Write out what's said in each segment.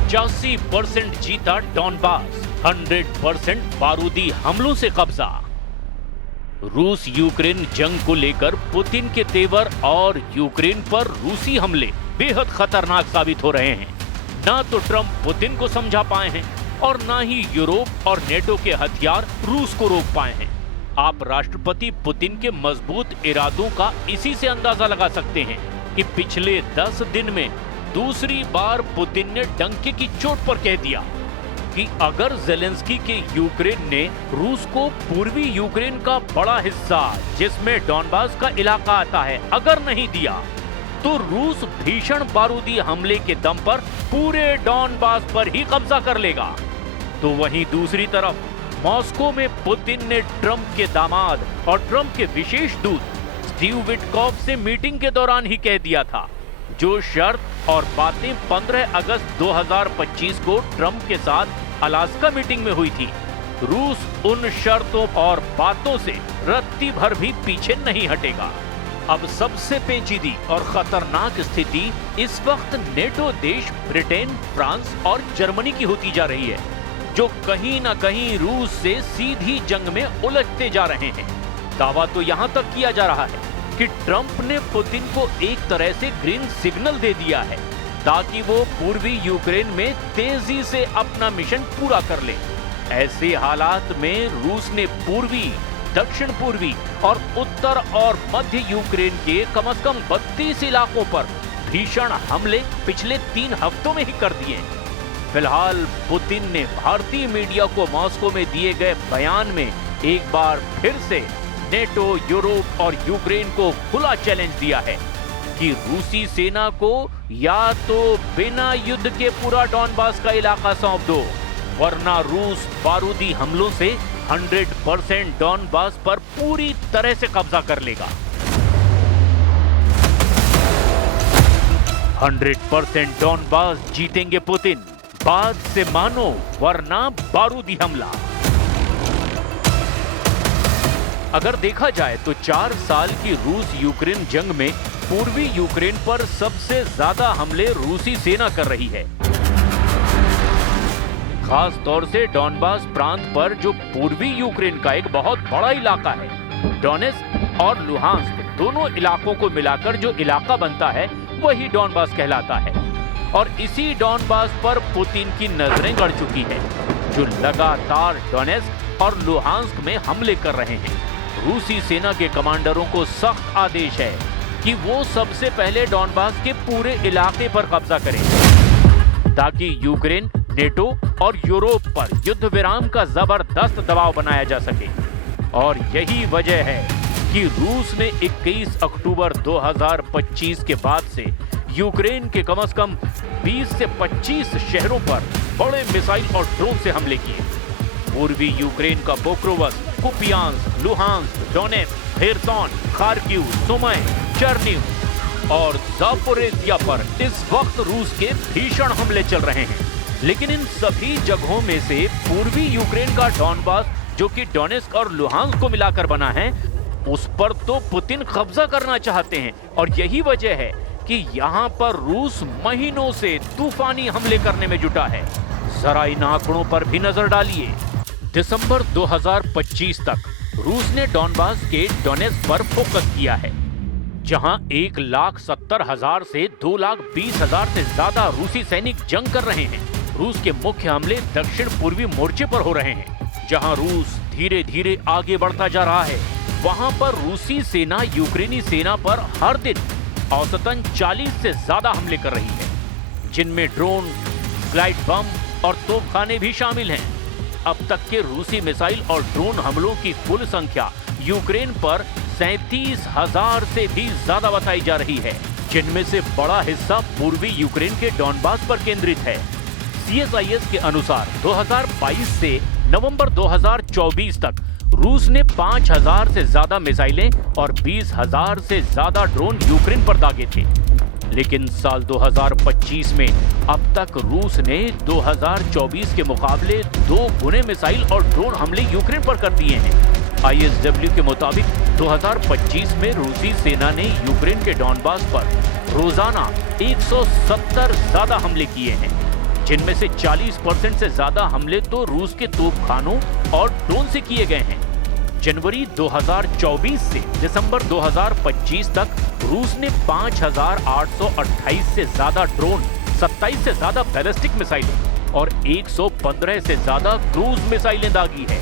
85% जीता डॉनबास, 100% बारूदी हमलों से कब्जा। रूस यूक्रेन जंग को लेकर पुतिन के तेवर और यूक्रेन पर रूसी हमले बेहद खतरनाक साबित हो रहे हैं। ना तो ट्रंप पुतिन को समझा पाए हैं और ना ही यूरोप और नेटो के हथियार रूस को रोक पाए हैं। आप राष्ट्रपति पुतिन के मजबूत इरादों का इसी से अंदाजा लगा सकते हैं कि पिछले 10 दिन में दूसरी बार पुतिन ने डंके की चोट पर कह दिया कि अगर जेलेंस्की के यूक्रेन ने रूस को पूर्वी यूक्रेन का बड़ा हिस्सा, जिसमें डॉनबास का इलाका आता है, अगर नहीं दिया तो रूस भीषण बारूदी हमले के दम पर पूरे डॉनबास पर ही कब्जा कर लेगा। तो वहीं दूसरी तरफ मॉस्को में पुतिन ने ट्रंप के दामाद और ट्रंप के विशेष दूत स्टीव विटकॉफ से मीटिंग के दौरान ही कह दिया था, जो शर्त और बातें 15 अगस्त 2025 को ट्रंप के साथ अलास्का मीटिंग में हुई थी, रूस उन शर्तों और बातों से रत्ती भर भी पीछे नहीं हटेगा। अब सबसे पेचीदी और खतरनाक स्थिति इस वक्त नेटो देश ब्रिटेन, फ्रांस और जर्मनी की होती जा रही है, जो कहीं ना कहीं रूस से सीधी जंग में उलझते जा रहे हैं। दावा तो यहां तक किया जा रहा है कि ट्रंप ने पुतिन को एक तरह से ग्रीन सिग्नल दे दिया है ताकि वो पूर्वी यूक्रेन में तेजी से अपना मिशन पूरा कर ले। ऐसे हालात में रूस ने पूर्वी, दक्षिण पूर्वी और उत्तर और मध्य यूक्रेन के कम से कम 32 इलाकों पर भीषण हमले पिछले 3 हफ्तों में ही कर दिए। फिलहाल पुतिन ने भारतीय मीडिया को मॉस्को में दिए गए बयान में एक बार फिर से नेटो, यूरोप और यूक्रेन को खुला चैलेंज दिया है कि रूसी सेना को या तो बिना युद्ध के पूरा डॉनबास का इलाका सौंप दो, वरना रूस बारूदी हमलों से 100% डॉनबास पर पूरी तरह से कब्जा कर लेगा। 100% डॉनबास जीतेंगे पुतिन, बात से मानो वरना बारूदी हमला। अगर देखा जाए तो 4 साल की रूस यूक्रेन जंग में पूर्वी यूक्रेन पर सबसे ज्यादा हमले रूसी सेना कर रही है। खास तौर से डॉनबास प्रांत पर, जो पूर्वी यूक्रेन का एक बहुत बड़ा इलाका है। डोनेत्स्क और लुहांस्क दोनों इलाकों को मिलाकर जो इलाका बनता है वही डॉनबास कहलाता है। और इसी डॉनबास पर पुतिन की नजरें गड़ चुकी है, जो लगातार डोनेत्स्क और लुहांस्क में हमले कर रहे हैं। रूसी सेना के कमांडरों को सख्त आदेश है कि वो सबसे पहले डॉनबास के पूरे इलाके पर कब्जा करें ताकि यूक्रेन, नेटो और यूरोप पर युद्ध विराम का जबरदस्त दबाव बनाया जा सके। और यही वजह है कि रूस ने 21 अक्टूबर 2025 के बाद से यूक्रेन के कम से कम 20 से 25 शहरों पर बड़े मिसाइल और ड्रोन से हमले किए। पूर्वी यूक्रेन का Pokrovsk, Kupiansk, Luhansk, Donetsk, Kherson, Kharkiv, Sumy, Chernihiv और जापोरिजिया पर इस वक्त रूस के भीषण हमले चल रहे हैं। लेकिन इन सभी जगहों में से पूर्वी यूक्रेन का डॉनबास, जो कि डोनेत्स्क और लुहांस्क को मिलाकर बना है, उस पर तो पुतिन कब्जा करना चाहते हैं। और यही वजह है कि यहाँ पर रूस महीनों से तूफानी हमले करने में जुटा है। जरा इन आंकड़ों पर भी नजर डालिए। दिसंबर 2025 तक रूस ने डॉनबास के डोनेत्स्क पर फोकस किया है, जहां 1,70,000 से 2,20,000 से ज्यादा रूसी सैनिक जंग कर रहे हैं। रूस के मुख्य हमले दक्षिण पूर्वी मोर्चे पर हो रहे हैं, जहां रूस धीरे धीरे आगे बढ़ता जा रहा है। वहां पर रूसी सेना यूक्रेनी सेना पर हर दिन औसतन 40 से ज्यादा हमले कर रही है, जिनमें ड्रोन, ग्लाइड बम और तोपखाने भी शामिल हैं। अब तक के रूसी मिसाइल और ड्रोन हमलों की कुल संख्या यूक्रेन पर 37,000 से भी ज्यादा बताई जा रही है, जिनमें से बड़ा हिस्सा पूर्वी यूक्रेन के डॉनबास पर केंद्रित है। CSIS के अनुसार 2022 से नवंबर 2024 तक रूस ने 5,000 से ज्यादा मिसाइलें और 20,000 से ज्यादा ड्रोन यूक्रेन पर दागे थे। लेकिन साल 2025 में अब तक रूस ने 2024 के मुकाबले 2 गुने मिसाइल और ड्रोन हमले यूक्रेन पर कर दिए हैं। ISW के मुताबिक 2025 में रूसी सेना ने यूक्रेन के डॉनबास पर रोजाना 170 ज्यादा हमले किए हैं, जिनमें से 40% से ज्यादा हमले तो रूस के तोपखानों और ड्रोन से किए गए हैं। जनवरी 2024 से दिसंबर 2025 तक रूस ने 5,828 से ज्यादा ड्रोन, 27 से ज्यादा बैलिस्टिक मिसाइलें और 115 से ज्यादा क्रूज मिसाइलें दागी है।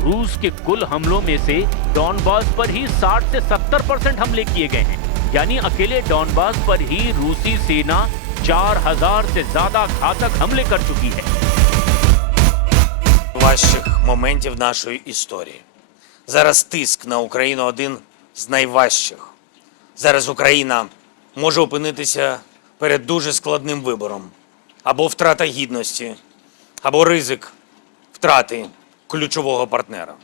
रूस के कुल हमलों में से डॉनबास पर ही 60 से 70% हमले किए गए हैं। यानी अकेले डॉनबास पर ही रूसी सेना 4,000 से ज्यादा घातक हमले कर चुकी है। Важчих моментів нашої історії. Зараз тиск на Україну один з найважчих. Зараз Україна може опинитися перед дуже складним вибором. Або втрата гідності, або ризик втрати ключового партнера.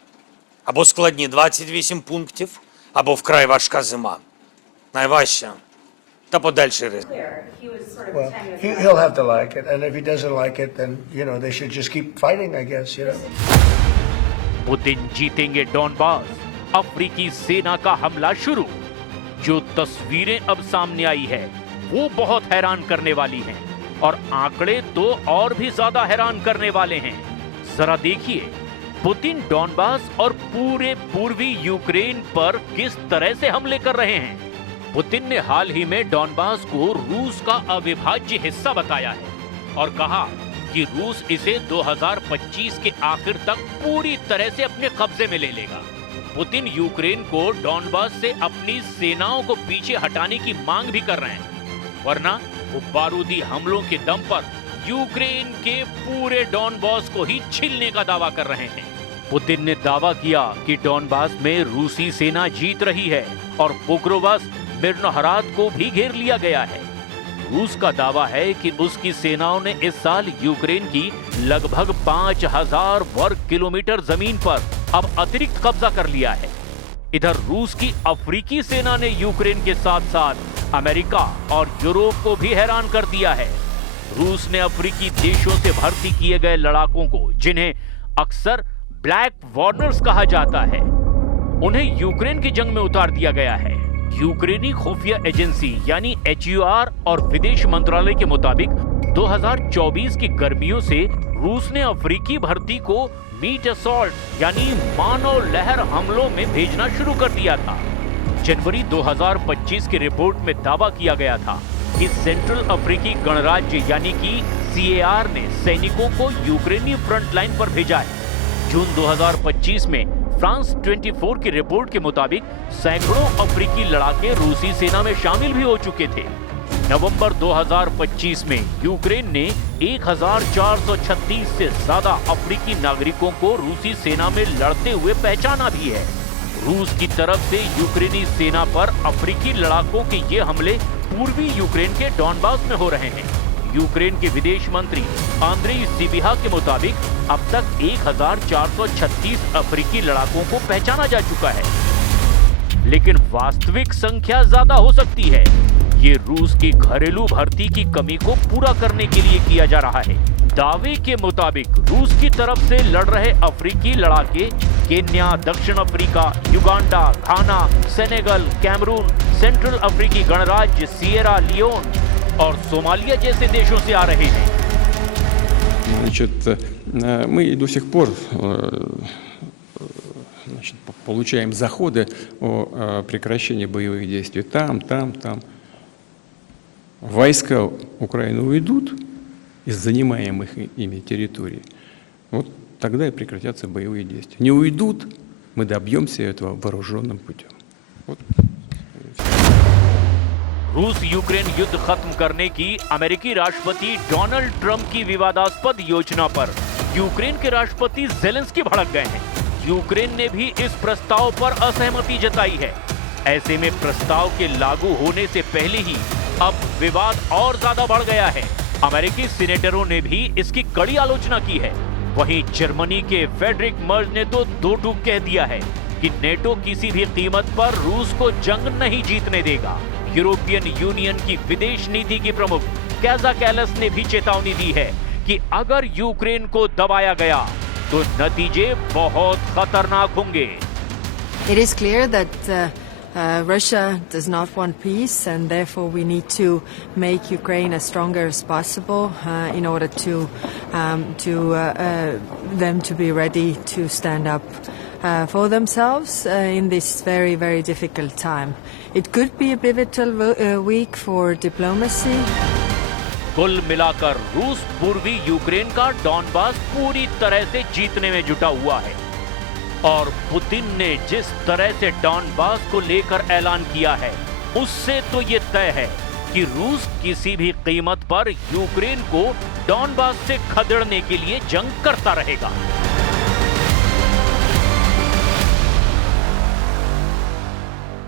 Або складні 28 пунктів, або вкрай важка зима. Найважча та подальший ризик. Well, he'll have to like it, and if he doesn't like it, then they should just keep fighting, I guess. Putin जीतेंगे डॉनबास, अफ्रीकी सेना का हमला शुरू। जो तस्वीरें अब सामने आई है वो बहुत हैरान करने वाली हैं और आंकड़े तो और भी ज्यादा हैरान करने वाले हैं। जरा देखिए पुतिन डॉनबास और पूरे पूर्वी यूक्रेन पर किस तरह से हमले कर रहे हैं। पुतिन ने हाल ही में डॉनबास को रूस का अविभाज्य हिस्सा बताया है और कहा कि रूस इसे 2025 के आखिर तक पूरी तरह से अपने कब्जे में ले लेगा। पुतिन यूक्रेन को डॉनबास से अपनी सेनाओं को पीछे हटाने की मांग भी कर रहे हैं, वरना वो बारूदी हमलों के दम पर यूक्रेन के पूरे डॉनबास को ही छीलने का दावा कर रहे हैं। पुतिन ने दावा किया कि डॉनबास में रूसी सेना जीत रही है और पोक्रोवास मिर्नोहराद को भी घेर लिया गया है। रूस का दावा है कि उसकी सेनाओं ने इस साल यूक्रेन की लगभग 5,000 वर्ग किलोमीटर जमीन पर अब अतिरिक्त कब्जा कर लिया है। इधर रूस की अफ्रीकी सेना ने यूक्रेन के साथ साथ अमेरिका और यूरोप को भी हैरान कर दिया है। रूस ने अफ्रीकी देशों से भर्ती किए गए लड़ाकों को, जिन्हें अक्सर ब्लैक वार्नर्स कहा जाता है, उन्हें यूक्रेन की जंग में उतार दिया गया है। यूक्रेनी खुफिया एजेंसी यानी HUR और विदेश मंत्रालय के मुताबिक 2024 की गर्मियों से रूस ने अफ्रीकी भर्ती को मीट असॉल्ट यानी मानव लहर हमलों में भेजना शुरू कर दिया था। जनवरी 2025 की रिपोर्ट में दावा किया गया था कि सेंट्रल अफ्रीकी गणराज्य यानी कि CAR ने सैनिकों को यूक्रेनी फ्रंट लाइन पर भेजा है। जून 2025 में फ्रांस 24 की रिपोर्ट के मुताबिक सैकड़ों अफ्रीकी लड़ाके रूसी सेना में शामिल भी हो चुके थे। नवंबर 2025 में यूक्रेन ने 1,436 से ज्यादा अफ्रीकी नागरिकों को रूसी सेना में लड़ते हुए पहचाना भी है। रूस की तरफ से यूक्रेनी सेना पर अफ्रीकी लड़ाकों के ये हमले पूर्वी यूक्रेन के डॉनबास में हो रहे हैं। यूक्रेन के विदेश मंत्री आंद्रेई सिबिहा के मुताबिक अब तक 1,436 अफ्रीकी लड़ाकों को पहचाना जा चुका है, लेकिन वास्तविक संख्या ज्यादा हो सकती है। ये रूस की घरेलू भर्ती की कमी को पूरा करने के लिए किया जा रहा है। दावे के मुताबिक रूस की तरफ से लड़ रहे अफ्रीकी लड़ाके केन्या, दक्षिण अफ्रीका, युगांडा, घाना, सेनेगल, कैमरून, सेंट्रल अफ्रीकी गणराज्य, सिएरा लियोन और सोमालिया जैसे देशों से आ रहे हैं। Значит, мы до сих пор получаем заходы о прекращении боевых действий там. Войска Украины уйдут из занимаемых ими территорий, вот тогда и прекратятся боевые действия. Не уйдут, мы добьемся этого вооруженным путем. Вот. रूस यूक्रेन युद्ध खत्म करने की अमेरिकी राष्ट्रपति डोनाल्ड ट्रंप की विवादास्पद योजना पर यूक्रेन के राष्ट्रपति ज़ेलेंस्की भड़क गए हैं। यूक्रेन ने भी इस प्रस्ताव पर असहमति जताई है। ऐसे में प्रस्ताव के लागू होने से पहले ही अब विवाद और ज्यादा बढ़ गया है। अमेरिकी सीनेटरों ने भी इसकी कड़ी आलोचना की है। वहीं जर्मनी के फ्रेडरिक मर्ज ने तो दो टूक कह दिया है कि नेटो किसी भी कीमत पर रूस को जंग नहीं जीतने देगा। यूरोपियन यूनियन की विदेश नीति की प्रमुख काजा कैलस ने भी चेतावनी दी है कि अगर यूक्रेन को दबाया गया तो नतीजे बहुत खतरनाक होंगे। It is clear that Russia does not want peace, and therefore we need to make Ukraine as stronger as possible in order to them to be ready to stand up for themselves in this very, very difficult time. It could be a pivotal week for diplomacy. कुल मिलाकर रूस पूर्वी Ukraine का Donbas पूरी तरह से जीतने में जुटा हुआ है और पुतिन ने जिस तरह से डॉनबास को लेकर ऐलान किया है उससे तो ये तय है कि रूस किसी भी कीमत पर यूक्रेन को डॉनबास से खदेड़ने के लिए जंग करता रहेगा।